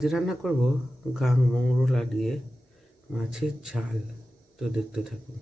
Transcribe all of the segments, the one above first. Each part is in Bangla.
আজ রান্না করব গাং মৌরলা দিয়ে মাছের ঝাল। তো দেখতে থাকুন।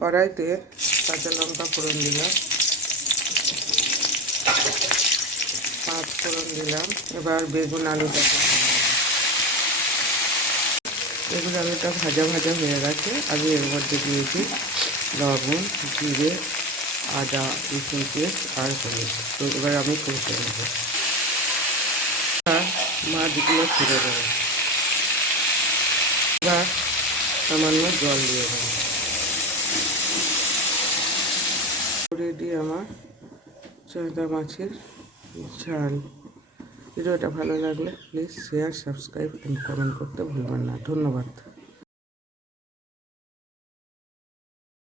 কড়াইতে কাঁচা লঙ্কা ফোড়ন দিলাম, পাঁচ ফোড়ন দিলাম। এবার বেগুন আলুটা ভাজা ভাজা হয়ে গেছে। আমি এর মধ্যে দিয়েছি লবণ, জিরে, আদা রসুন পেস্ট আর হলুদ। তো এবার আমি কষে নেব। মাছগুলো ছেড়ে দেবো। এবার সামান্য জল দিয়ে দেবো। রেডি আমার চাঁদা মাছের ঝাল। ভিডিওটা ভালো লাগলে please share, subscribe and comment করতে ভুলবেন না। ধন্যবাদ।